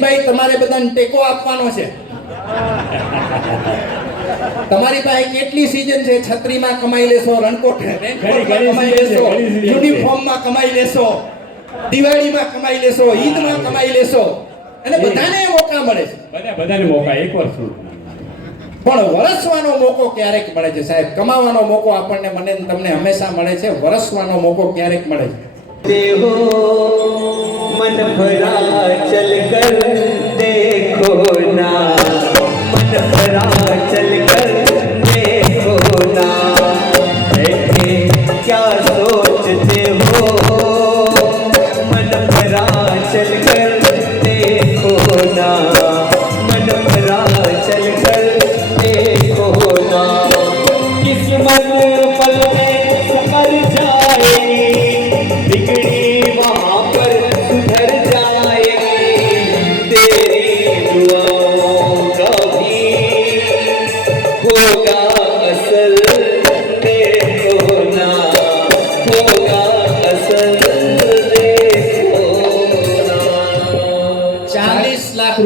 અમરસિંહભાઈ તમારે બધાને ટેકો આપવાનો છે. તમારી પાસે કેટલી સીઝન છે? છત્રીમાં કમાઈ લેશો રણકોટ કમાઈ લેશો. યુનિફોર્મમાં કમાઈ લેશો દિવાળીમાં કમાઈ લેશો ઈદમાં કમાઈ લેશો. અને બધાને મોકા મળે છે. બધાને મોકા એક વર્ષ પણ વરસવાનો મોકો ક્યારેક મળે છે? સાહેબ કમાવાનો મોકો આપણને મને તમને હંમેશા મળે છે. વરસવાનો મોકો ક્યારેક મળે છે? मन भरा चल कर देखो ना मन भरा चल कर देखो ना ऐसे क्या सोचते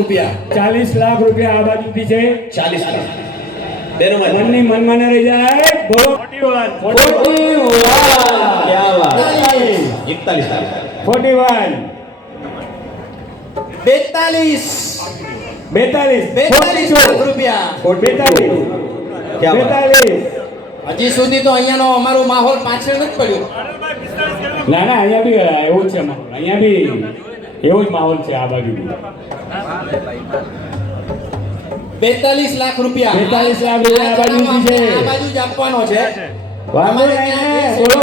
रुपया। चालीस लाख रुपया आबादी पीछे। चालीस लाख। मन्नी मन मना रह जाए। बेतालीस। बेतालीस। बेतालीस रुपया। बेतालीस। क्या बेतालीस। હજી સુધી તો અહીંયાનો અમારો માહોલ પાછળ બેતાલીસ લાખ રૂપિયા. 42 લાખ રૂપિયા આ બાજુ છે. આ બાજુ જ આપવાનો છે. અમારે ત્યાં બોલો.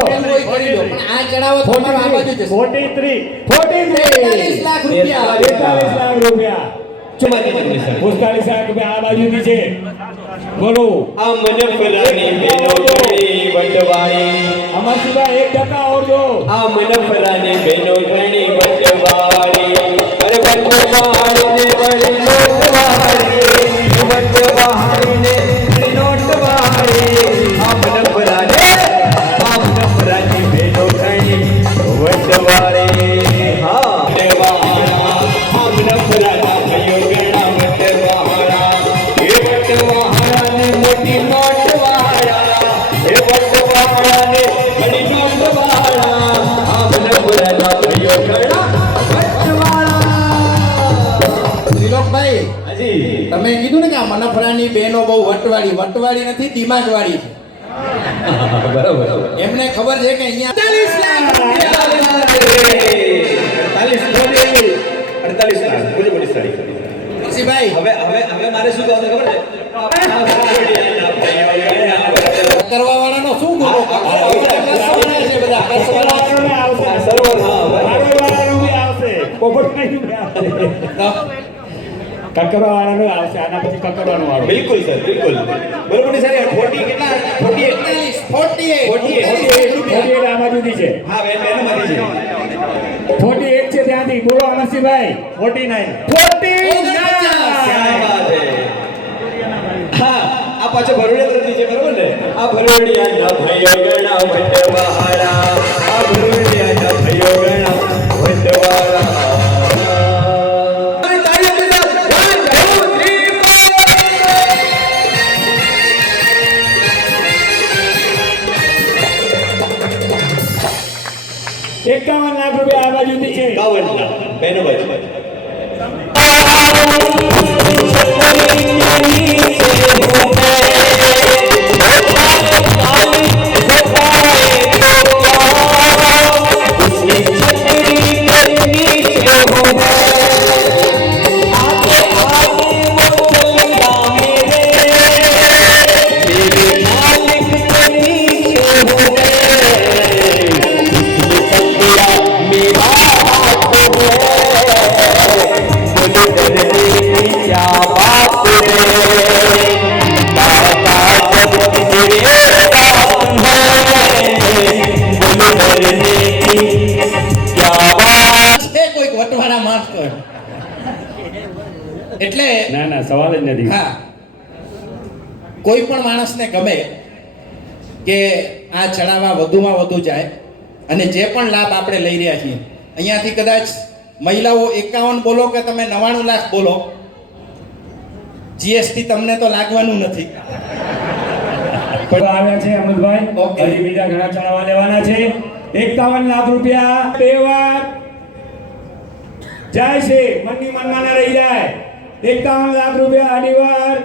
કરી દો પણ આ ચડાવો તમારો આ બાજુ જશે ફોર્ટી થ્રી લાખ રૂપિયા. બેતાલીસ લાખ રૂપિયા. ચુમ્માલીસ લાખ રૂપિયા આ બાજુથી છે. બોલો. આ મને ફલાની બેનો ઘણી વટવાળી અમરસિંહભાઈ એક ટકા ઓરજો આ મને ફલાની બેનો ઘણી વટવાળીને વળી બહેનો બહુ વટવાળી. વટવાળી નથી દિમાગવાળી છે. બરાબર. એમને ખબર છે કે અહીંયા 48 લાખ રૂપિયા. અડતાલીસ અડતાલીસ લાખ બોલી બોલી સારી અમરસિંહભાઈ હવે હવે હવે મારે શું કહેવાનું ખબર છે? કરવા વાળાનો શું ગુનો? છે બધા. કસવાના છે. વાળાને આવશે આના પછી કકરવાનું વાળું બિલકુલ સર બિલકુલ. બરોબર સર ફોર્ટી કેટલા? ફોર્ટી 48, 48, 48, 48 રૂપિયા. ફોર્ટી એટ આમાં જુદી છે. હા બેન બેનમાંથી છે. ફોર્ટી એટ છે ત્યાંથી. બોલો અનસીભાઈ. ફોર્ટી નાઇન ફોર્ટી ક્યાં હા? આ પાછો ભરવડી તરફથી છે બરોબર ને? આ ભરોડિયાના ભાઈ ગણા ભટ્ટ આ લાખ બેનો એટલે ના ના સવાલ જ નથી. હા. કોઈ પણ માણસને ગમે કે આ ચડાવવા વધુમાં વધુ જાય અને જે પણ લાભ આપણે લઈ રહ્યા છીએ. અહીંયાથી કદાચ મહિલાઓ એકાવન બોલો કે તમે નવાણું લાખ બોલો જીએસટી તમને તો લાગવાનું નથી. આવ્યા છે અમૃતભાઈ. ઓકે. બીજા ઘણા ચડાવવા લેવાના છે. એકાવન લાખ રૂપિયા બે વાર. જાય છે. મનની મનમાં ના રહી જાય. એકાવન લાખ રૂપિયા આડી વાર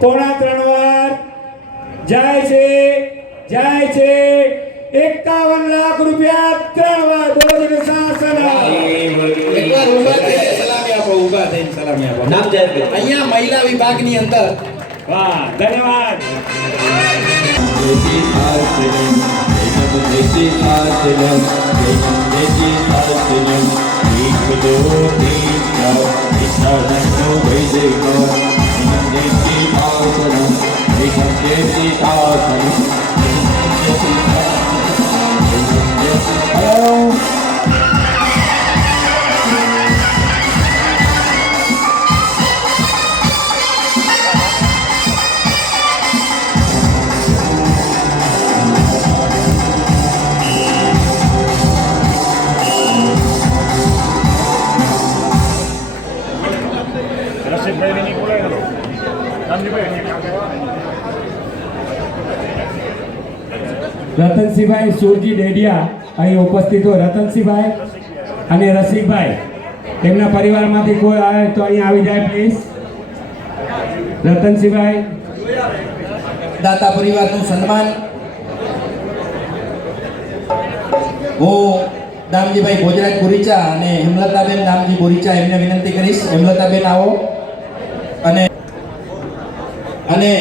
પોણા ત્રણ વાર. જાય છે જાય છે. એકાવન લાખ રૂપિયા ત્રણ વાર બોલો જને શાસન સલામી આપો ઊભા થઈને સલામી આપો. નામ અહીંયા મહિલા વિભાગની અંદર. વાહ ધન્યવાદ. Cenneti tatilin, cenneti tatilin Deep below, deep down, it's not like no way they go Cenneti tatilin, cenneti tatilin Cenneti tatilin Ratansinhbhai, Surji Dediya અહીં ઉપસ્થિત હોય. રતનસિંહભાઈ અને રસિકભાઈ, તેમના પરિવારમાંથી કોઈ આવે તો અહીં આવી જાય પ્લીઝ રતનસિંહભાઈ. દાતા પરિવારનું સન્માન. હું દામજીભાઈ ભોજરાજ બોરીચા અને હેમલતાબેન દામજી બોરીચા એમને વિનંતી કરીશ. હેમલતાબેન આવો. અને અને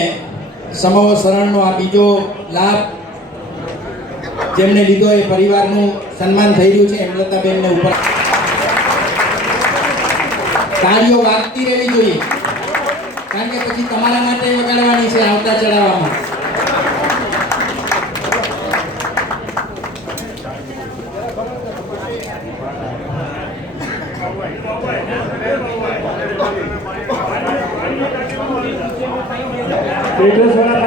સમૂહ શરણનો આ બીજો લાભ જેમને લીધો એ પરિવારનું સન્માન થઈ રહ્યું છે હેમલતાબેનને ઉપર. તાળીઓ વાગતી રહેવી જોઈએ. કારણ કે પછી તમારા માટે વગાડવાની છે આવતા ચડાવવામાં. પેટ્રોલ વાળા